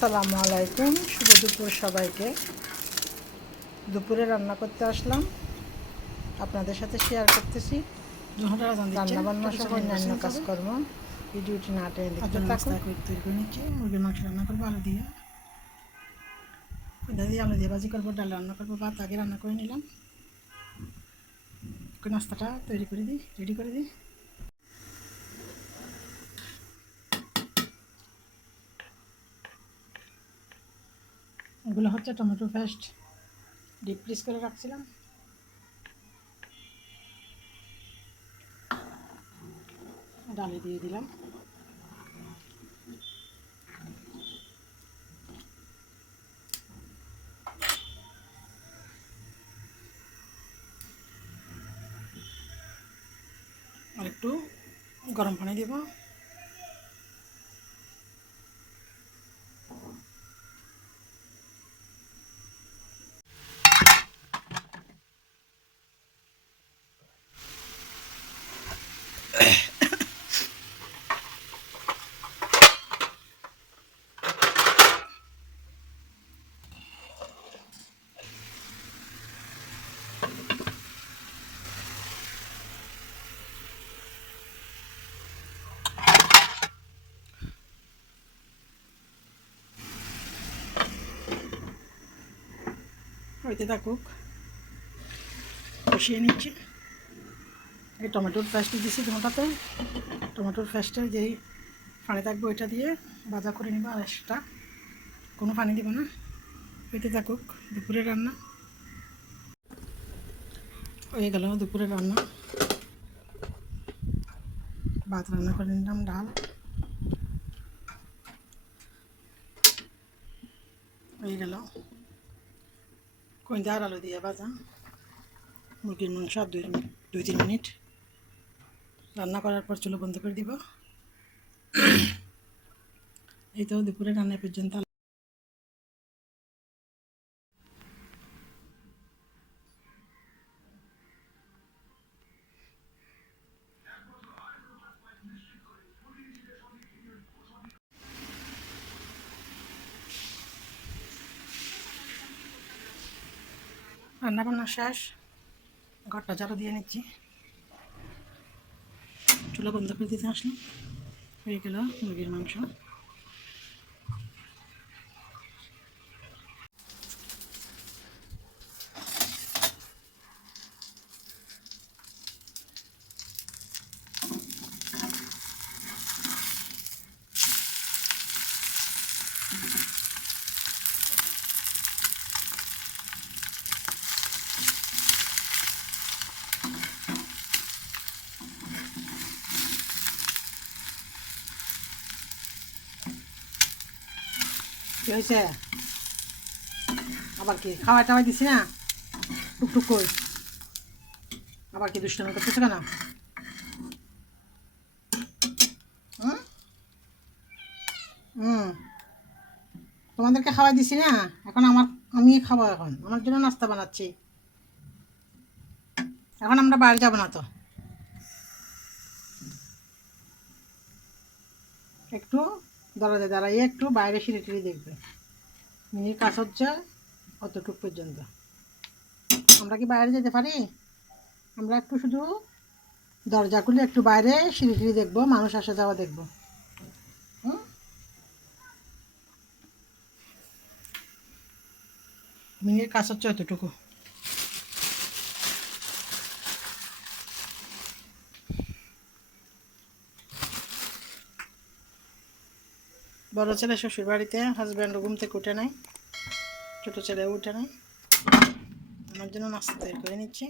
আসসালামু আলাইকুম। শুভ দুপুর সবাইকে। দুপুরে রান্না করতে আসলাম। আপনাদের সাথে শেয়ার করতেছি। রান্না বান্না সহ অন্যান্য কাজকর্ম। ভিডিওটি না টেনে দেখতে থাকুন। তৈরি করে নিচ্ছি। মুরগির মাংস রান্না করব আলু দিয়ে। দিয়ে আলু দিয়ে ভাজি করব ডাল রান্না করব ভাত আগে রান্না করে নিলাম। নাস্তাটা তৈরি করে দিই রেডি করে দিই। এগুলো হচ্ছে টমেটো পেস্ট। ডিপ ফ্রিজ করে রাখছিলাম। ডালে দিয়ে দিলাম। আর একটু গরম পানি দেব। হইতে থাকুক। কষিয়ে নিচ্ছি। এই টমেটোর পেস্ট দিছি তোমাটাতে টমেটোর পেস্টের যেই পানি থাকবে ওইটা দিয়ে ভাজা করে নিব আর এক্সট্রা কোনো পানি দিব না। হইতে থাকুক। দুপুরের রান্না। হয়ে গেল দুপুরের রান্না। ভাত রান্না করে নিলাম, ডাল। হয়ে গেল। কইন্দা আর আলু দিয়ে ভাজা মুরগির মাংস দুই দুই তিন মিনিট। রান্না করার পর চুলো বন্ধ করে দিব। এই তো দুপুরে রান্না পর্যন্ত রান্না বান্না শেষ। ঘরটা ঝাড়ু দিয়ে নিচ্ছি। চুলা বন্ধ করে দিতে আসলাম। হয়ে গেল মুরগির মাংস। কি হয়েছে? আবার কি? খাওয়া টাওয়াই দিছি না? টুকটুক কই? আবার কি দুষ্টামি করতেছে কেন? হুম? তোমাদেরকে খাওয়াই দিছি না? এখন আমার, আমি খাব এখন। আমার জন্য নাস্তা বানাচ্ছি। এখন আমরা বাইরে যাব না তো। একটু দাঁড়াতে দাঁড়াইয়ে একটু বাইরে সিঁড়ি টিড়ি দেখবে। মিনির কাজ হচ্ছে অতটুক পর্যন্ত। আমরা কি বাইরে যেতে পারি? আমরা একটু শুধু দরজা খুলে একটু বাইরে সিঁড়ি টিড়ি দেখব, মানুষ আসা যাওয়া দেখব? মিনির কাজ হচ্ছে অতটুকু। বড় ছেলে শ্বশুর বাড়িতে হাজব্যান্ড ঘুম থেকে উঠে নাই, ছোটো ছেলে উঠে নাই। আমার জন্য নাস্তা তৈরি করে নিচ্ছি।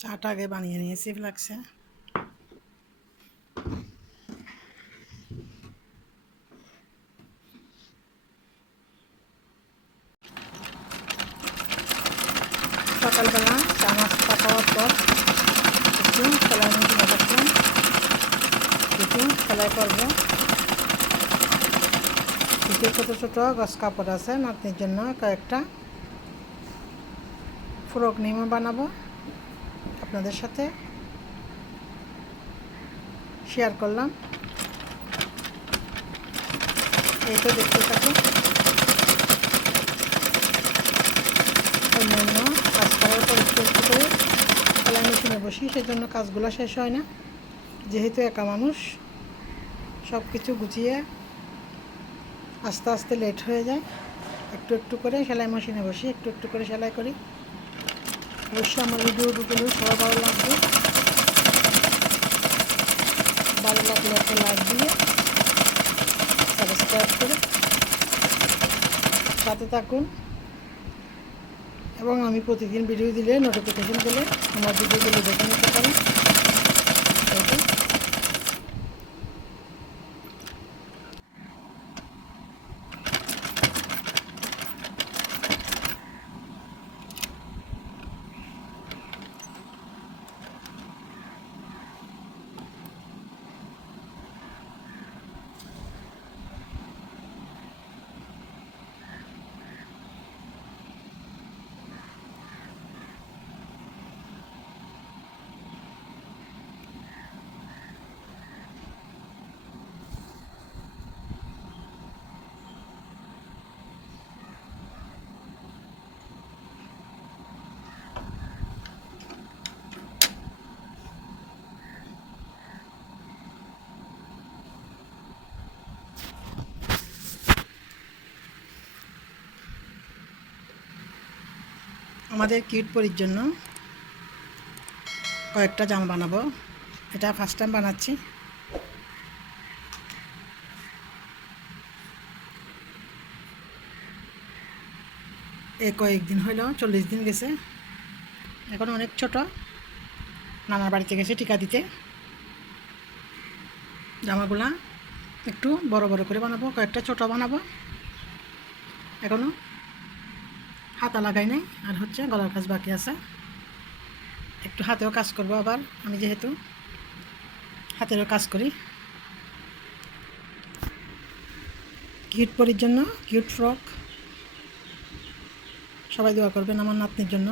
চাটা আগে বানিয়ে নিয়েছি লাগছে সকালবেলা চা নাস্তা খাওয়ার পর একটু সেলাই মেশিনে রাখলাম একটু সেলাই করব। কিছু ছোটো ছোটো গছ কাপড় আছে নাতনির জন্য কয়েকটা ফ্রক নেমে বানাবো। আপনাদের সাথে শেয়ার করলাম। এই তো দেখতে থাকুন। অন্যান্য করে সেলাই মেশিনে বসি, সেজন্য কাজগুলো শেষ হয় না। যেহেতু একা মানুষ সব কিছু গুছিয়ে আস্তে আস্তে লেট হয়ে যায়। একটু একটু করে সেলাই মেশিনে বসি, একটু একটু করে সেলাই করি। অবশ্যই আমার ভিডিওগুলো সবার ভালো লাগবে। ভালো লাগলে একটা লাইক দিয়ে সাবস্ক্রাইব করে সাথে থাকুন। এবং আমি প্রতিদিন ভিডিও দিলে নোটিফিকেশন পেলে আমার ভিডিওগুলো দেখে নিতে পারেন এই তো। আমাদের কিট পরির জন্য কয়েকটা জামা বানাবো। এটা ফার্স্ট টাইম বানাচ্ছি। এ কয়েকদিন হইল, চল্লিশ দিন গেছে। এখন অনেক ছোট। নানার বাড়িতে গেছে টিকা দিতে। জামাগুলা একটু বড় বড় করে বানাবো, কয়েকটা ছোট বানাবো। এখনও হাতা লাগাই নাই, আর হচ্ছে গলার কাজ বাকি আছে। একটু হাতেও কাজ করব আবার, আমি যেহেতু হাতেরও কাজ করি। কিউট পরির জন্য, কিউট ফ্রক। সবাই দোয়া করবেন আমার নাতনির জন্য।